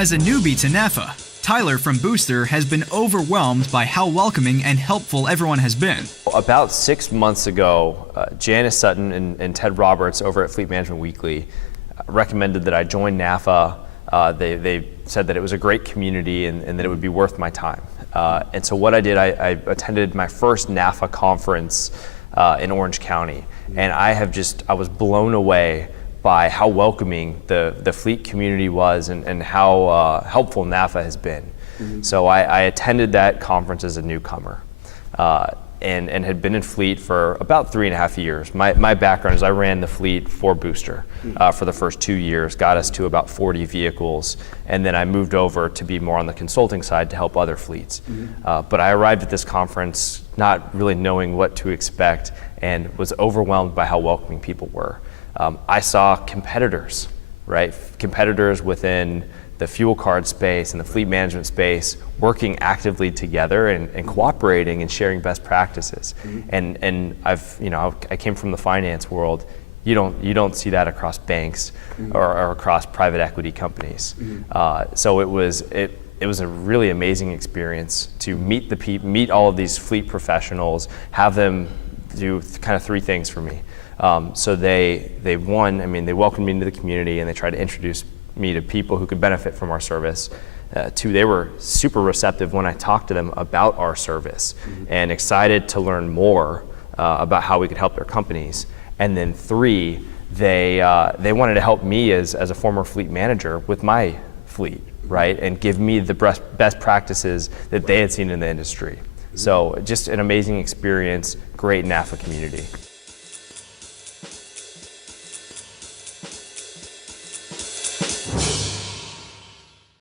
As a newbie to NAFA, Tyler from Booster has been overwhelmed by how welcoming and helpful everyone has been. About 6 months ago, Janice Sutton and Ted Roberts over at Fleet Management Weekly recommended that I join NAFA. They said that it was a great community and that it would be worth my time. And so what I did, I attended my first NAFA conference in Orange County, and I was blown away by how welcoming the fleet community was and how helpful NAFA has been. Mm-hmm. So I attended that conference as a newcomer and had been in fleet for about 3.5 years. My background is I ran the fleet for Booster for the first 2 years, got us to about 40 vehicles, and then I moved over to be more on the consulting side to help other fleets. Mm-hmm. But I arrived at this conference not really knowing what to expect and was overwhelmed by how welcoming people were. I saw competitors, right? Competitors within the fuel card space and the fleet management space working actively together and cooperating and sharing best practices. Mm-hmm. And I came from the finance world. You don't see that across banks. Mm-hmm. or across private equity companies. Mm-hmm. So it was a really amazing experience to meet all of these fleet professionals, have them do kind of 3 things for me. So they welcomed me into the community and they tried to introduce me to people who could benefit from our service. 2, they were super receptive when I talked to them about our service. Mm-hmm. and excited to learn more about how we could help their companies. And then 3, they wanted to help me as a former fleet manager with my fleet, right? And give me the best practices that they had seen in the industry. Mm-hmm. So just an amazing experience, great NAFA community.